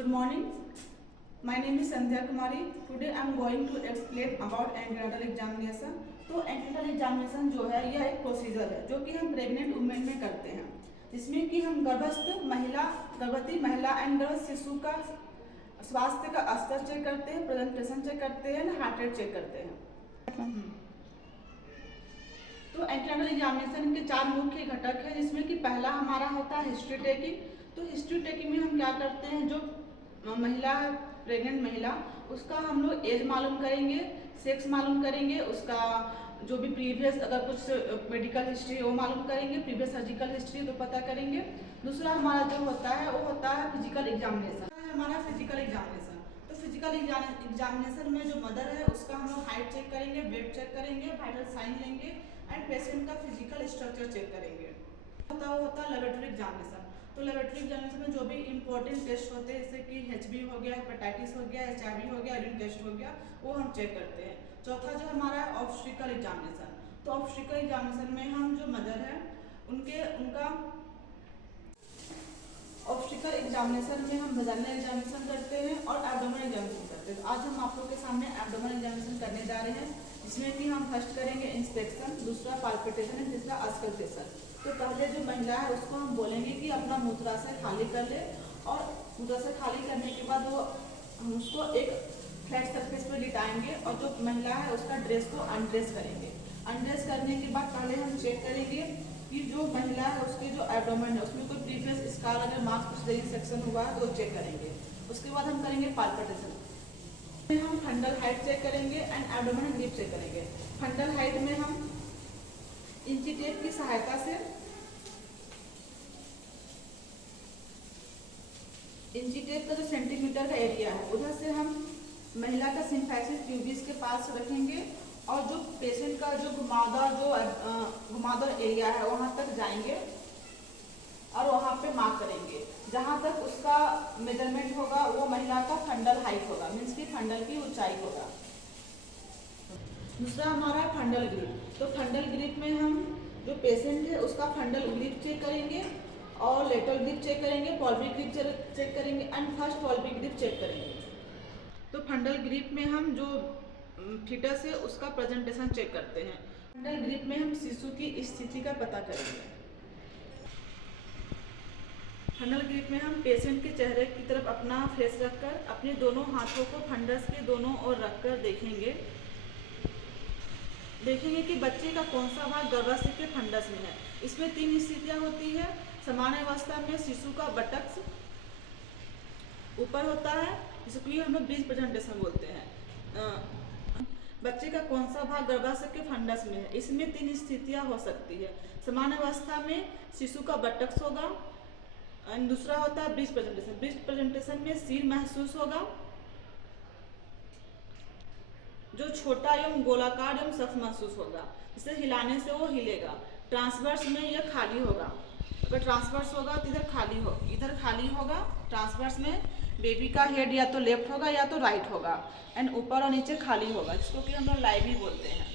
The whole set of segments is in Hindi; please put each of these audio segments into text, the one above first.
Good morning. My name is Sandhya Kumari. Today I am going to explain about antenatal examination. तो एंटीनेटल एग्जामिनेशन जो है यह एक प्रोसीजर है जो कि हम प्रेग्नेंट वुमेन में करते हैं, जिसमें कि हम गर्भवती महिला एंड गर्भ शिशु का स्वास्थ्य का स्तर चेक करते हैं, प्रेजेंटेशन चेक करते हैं, हार्ट रेट चेक करते हैं। तो एंटीनेटल एग्जामिनेशन के 4 मुख्य घटक है, जिसमें कि पहला हमारा होता है हिस्ट्री टेकिंग। तो हिस्ट्री टेकिंग में हम क्या करते हैं, जो महिला है प्रेग्नेंट महिला, उसका हम लोग एज मालूम करेंगे, सेक्स मालूम करेंगे, उसका जो भी प्रीवियस अगर कुछ मेडिकल हिस्ट्री वो मालूम करेंगे, प्रीवियस सर्जिकल हिस्ट्री तो पता करेंगे। दूसरा हमारा जो होता है वो होता है फिजिकल एग्जामिनेशन। हमारा फिजिकल एग्जामिनेशन, तो फिजिकल एग्जामिनेशन में जो मदर है उसका हम लोग हाइट चेक करेंगे, वेट चेक करेंगे, वाइटल साइन लेंगे एंड पेशेंट का फिजिकल स्ट्रक्चर चेक करेंगे। होता है लेबोरेटरी एग्जामिनेशन। तो लेबोरेटरी एग्जामिनेशन में जो भी इंपॉर्टेंट टेस्ट होते हैं, जैसे कि एचबी हो गया, हेपेटाइटिस हो गया, एचआईवी हो गया, यूरिन टेस्ट हो गया, वो हम चेक करते हैं। चौथा जो हमारा है ऑब्स्टेट्रिकल एग्जामिनेशन। तो ऑब्स्टेट्रिकल एग्जामिनेशन में हम जो मदर है उनका ऑब्स्टेट्रिकल एग्जामिनेशन में हम वजाइनल एग्जामिनेशन करते हैं और एब्डोमेन एग्जामिनेशन करते हैं। तो आज हम आप लोग के सामने एब्डोमेन एग्जामिनेशन करने जा रहे हैं, जिसमें कि हम फर्स्ट करेंगे इंस्पेक्शन, दूसरा पाल्पिटेशन, तीसरा अस्कल्टेशन। तो पहले जो महिला है उसको हम बोलेंगे कि अपना मूत्राशय खाली कर ले, और मूत्राशय खाली करने के बाद वो हम उसको एक फ्लैट सरफेस पर लिटाएंगे और जो महिला है उसका ड्रेस को अनड्रेस करेंगे। अनड्रेस करने के बाद पहले हम चेक करेंगे कि जो महिला है उसके जो एब्डोमेन है उसमें कोई प्रीवियस स्कार अगर मार्क्स सेक्शन हुआ है तो चेक करेंगे। उसके बाद हम करेंगे पाल्पिटेशन में हम फंडल हाइट चेक करेंगे एंड एब्डोमेन ग्रिप चेक करेंगे। फंडल हाइट में हम इंची टेप की सहायता से इंची टेप का जो सेंटीमीटर का एरिया है उधर से हम महिला का सिम्फैक्सिस प्यूबिस के पास रखेंगे और जो पेशेंट का जो घुमावदार एरिया है वहां तक जाएंगे और वहां पे मार्क करेंगे। जहां तक उसका मेजरमेंट होगा वो महिला का फंडल हाइट होगा, मीन्स की फंडल की ऊंचाई होगा। दूसरा हमारा फंडल ग्रिप। तो फंडल ग्रिप में हम जो पेशेंट है उसका फंडल ग्रिप चेक करेंगे और लेटरल ग्रिप चेक करेंगे, पॉल्विक ग्रिप चेक करेंगे एंड फर्स्ट पॉल्विक ग्रिप चेक करेंगे। तो फंडल ग्रिप में हम जो फीटस है उसका प्रेजेंटेशन चेक करते हैं। फंडल ग्रिप में हम शिशु की स्थिति का पता करेंगे। फंडल ग्रिप में हम पेशेंट के चेहरे की तरफ अपना फेस रखकर अपने दोनों हाथों को फंडस के दोनों ओर रखकर देखेंगे कि बच्चे का कौन सा भाग गर्भाशय के फंडस में है। इसमें 3 स्थितियां होती है। सामान्य अवस्था में शिशु का बटक्स ऊपर होता है, जिसको हम लोग ब्रीच प्रेजेंटेशन बोलते हैं। बच्चे का कौन सा भाग गर्भाशय के फंडस में है, इसमें 3 स्थितियां हो सकती है। सामान्य अवस्था में शिशु का बटक्स होगा, दूसरा होता है ब्रीच प्रेजेंटेशन। ब्रीच प्रेजेंटेशन में सिर महसूस होगा, जो छोटा एवं गोलाकार एवं सख्त महसूस होगा, इसे हिलाने से वो हिलेगा। ट्रांसवर्स में यह खाली होगा, अगर ट्रांसवर्स होगा तो इधर खाली होगा। ट्रांसवर्स में बेबी का हेड या तो लेफ्ट होगा या तो राइट होगा एंड ऊपर और नीचे खाली होगा, जिसको कि हम लोग लाइवी बोलते हैं।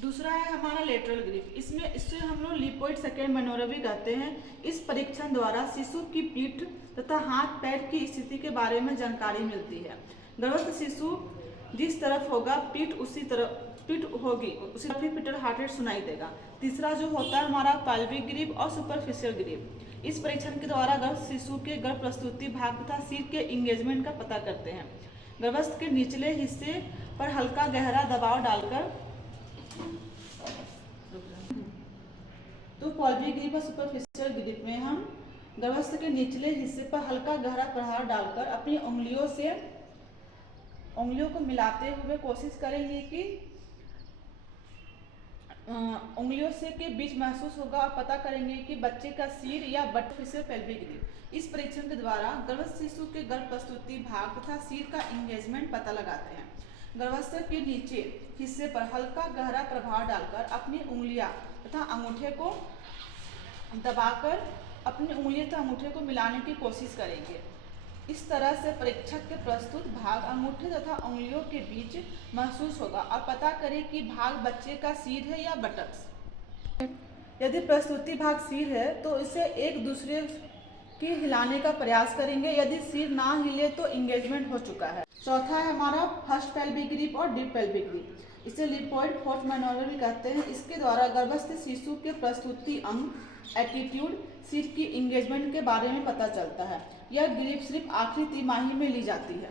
दूसरा है हमारा लेटरल ग्रिप। इससे हम लोग लिपोइड सेकेंड मनोरवी कहते हैं। इस परीक्षण द्वारा शिशु की पीठ तथा हाथ पैर की स्थिति के बारे में जानकारी मिलती है। गर्भस्थ शिशु जिस तरफ होगा पीठ होगी उसी तरफ ही पीटर हार्ट रेट सुनाई देगा। तीसरा जो होता है हमारा पाल्विक ग्रिप और सुपरफिशियल ग्रिप। इस परीक्षण के द्वारा गर्भ शिशु के गर्भ प्रस्तुति भाग तथा सिर के इंगेजमेंट का पता करते हैं। गर्भस्थ के निचले हिस्से पर हल्का गहरा दबाव डालकर तो पाल्विक ग्रिप और सुपरफिशियल ग्रिप में हम गर्भस्थ के निचले हिस्से पर हल्का गहरा प्रहार डालकर अपनी उंगलियों को मिलाते हुए कोशिश करेंगे कि उंगलियों से के बीच महसूस होगा और पता करेंगे कि बच्चे का सिर या बटफिशियल पेल्विक ग्रिप। इस परीक्षण के द्वारा गर्भस्थ शिशु के गर्भ प्रस्तुति भाग तथा सिर का इंगेजमेंट पता लगाते हैं। गर्भस्थ के नीचे हिस्से पर हल्का गहरा प्रभाव डालकर अपनी उंगलियां तथा अंगूठे को दबाकर अपनी उंगली तथा अंगूठे को मिलाने की कोशिश करेंगे। इस तरह से परीक्षक के प्रस्तुत भाग अंगूठे तथा उंगलियों के बीच महसूस होगा और पता करें कि भाग बच्चे का सिर है या बटक्स। यदि प्रस्तुति भाग सिर है तो इसे एक दूसरे कि हिलाने का प्रयास करेंगे। यदि सिर ना हिले तो इंगेजमेंट हो चुका है। चौथा है हमारा फर्स्ट पेल्विक ग्रिप और डीप पेल्विक ग्रिप, इसे लिपोइड फोर्थ मैनोवर भी कहते हैं। इसके द्वारा गर्भस्थ शिशु के प्रस्तुति अंग, एटीट्यूड, सिर की इंगेजमेंट के बारे में पता चलता है। यह ग्रिप सिर्फ आखिरी तिमाही में ली जाती है।